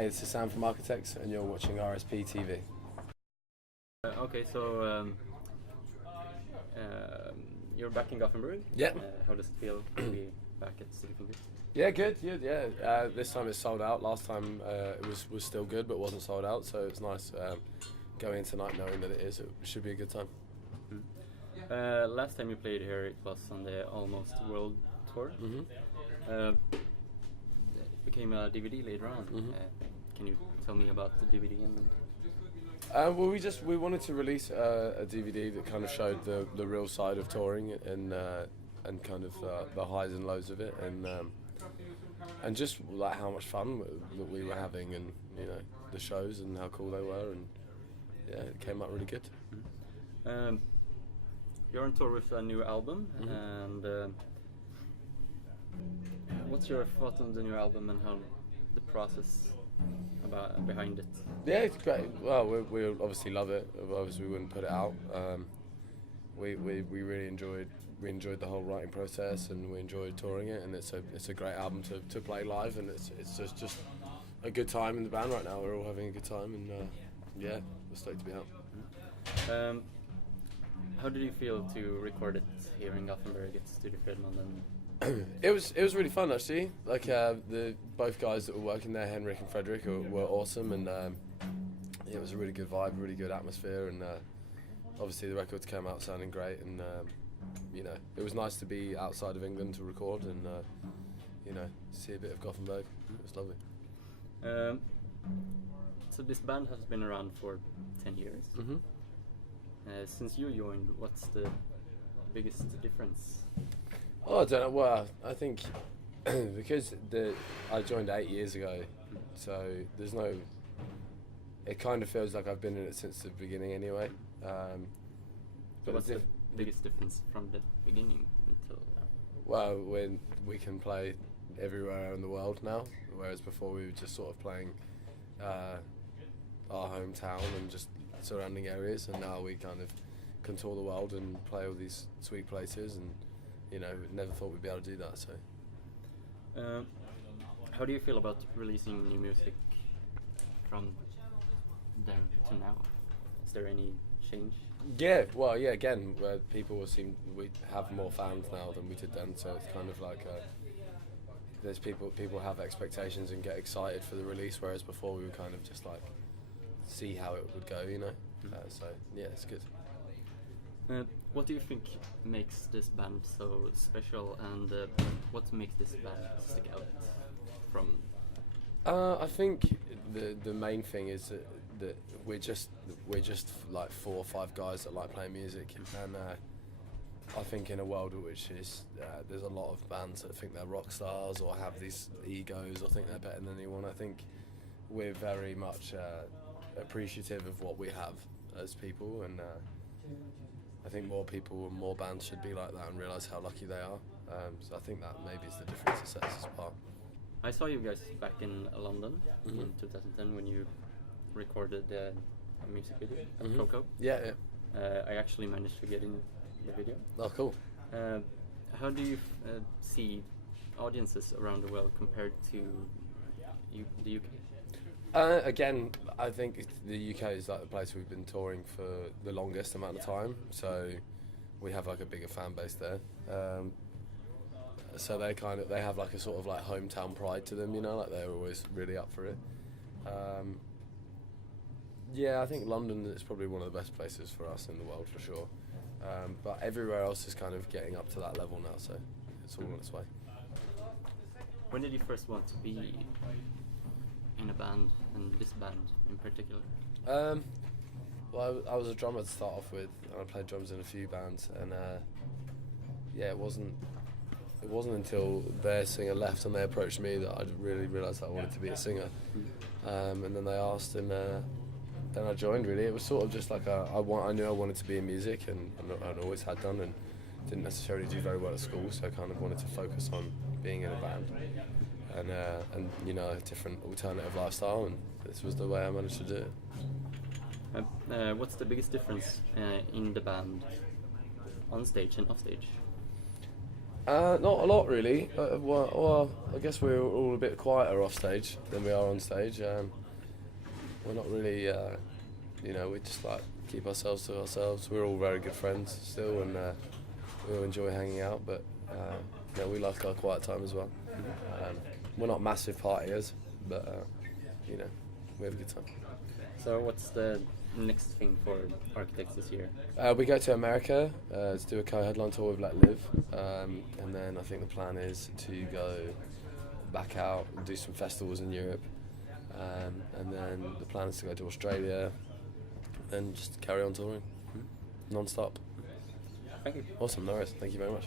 Hey, this is Sam from Architects, and you're watching Rsptv. Okay, so you're back in Gothenburg. Yeah. How does it feel to be back at City Finger? Yeah, good. Yeah. This time it's sold out. Last time it was still good, but wasn't sold out. So it's nice going in tonight knowing that it is. It should be a good time. Last time you played here, it was on the Almost World Tour. Mm-hmm. It became a DVD later on. Mm-hmm. Can you tell me about the DVD? Well, we wanted to release a DVD that kind of showed the real side of touring and kind of the highs and lows of it, and just like how much fun that we were having, and you know the shows and how cool they were, and yeah, it came out really good. You're on tour with a new album, Mm-hmm. and what's your thought on the new album and how the process behind it? Yeah, it's great. Well, we obviously love it. Otherwise, we wouldn't put it out. We really enjoyed the whole writing process, and we enjoyed touring it. And it's a great album to play live, and it's just a good time in the band right now. We're all having a good time, and yeah, we're stoked to be out. How did you feel to record it here in Gothenburg at Studio Fredman? It was really fun actually. Like the both guys that were working there, Henrik and Frederick, were awesome, and yeah, it was a really good vibe, really good atmosphere, and obviously the records came out sounding great, and you know, it was nice to be outside of England to record and you know, see a bit of Gothenburg. It was lovely. So this band has been around for 10 years. Mm-hmm. Since you joined, what's the biggest difference? Oh, I don't know. Well, I think because I joined 8 years ago, so there's no. It kind of feels like I've been in it since the beginning anyway. But what's the biggest difference from the beginning until now? Well, when we can play everywhere in the world now, whereas before we were just sort of playing our hometown and just surrounding areas, and now we kind of can tour the world and play all these sweet places, and you know, never thought we'd be able to do that. So, how do you feel about releasing new music from then to now? Is there any change? Yeah, well, yeah. Again, we have more fans now than we did then, so it's kind of like there's people have expectations and get excited for the release, whereas before we were kind of just like see how it would go, you know. So yeah, it's good. What do you think makes this band so special, and what makes this band stick out from? I think the main thing is that we're just like 4 or 5 guys that like playing music, and I think in a world which is there's a lot of bands that think they're rock stars or have these egos or think they're better than anyone. I think we're very much appreciative of what we have as people, and I think more people and more bands should be like that and realise how lucky they are. So I think that maybe is the difference that sets us apart. I saw you guys back in London in 2010 when you recorded the music video at Coco. Yeah. I actually managed to get in the video. Oh, cool. How do you see audiences around the world compared to the UK? Again, I think the UK is like the place we've been touring for the longest amount of time, so we have like a bigger fan base there. So they have like a sort of like hometown pride to them, you know, like they're always really up for it. Yeah, I think London is probably one of the best places for us in the world for sure. But everywhere else is kind of getting up to that level now, so it's all on its way. When did you first want to be in a band, and this band in particular? Well, I was a drummer to start off with, and I played drums in a few bands, and yeah, it wasn't until their singer left and they approached me that I really realised that I wanted to be a singer. And then they asked, and then I joined. Really, it was sort of just like I knew I wanted to be in music, and I'd always had done, and didn't necessarily do very well at school, so I kind of wanted to focus on being in a band. And you know, a different alternative lifestyle, and this was the way I managed to do it. What's the biggest difference in the band on stage and off stage? Not a lot really. Well, I guess we're all a bit quieter off stage than we are on stage. We're not really, we just like keep ourselves to ourselves. We're all very good friends still, and we all enjoy hanging out. But we like our quiet time as well. We're not massive partiers, but we have a good time. So what's the next thing for Architects this year? We go to America to do a co-headline tour with Let Live, and then I think the plan is to go back out and do some festivals in Europe, and then the plan is to go to Australia and just carry on touring non-stop. Thank you. Awesome, no worries. Thank you very much.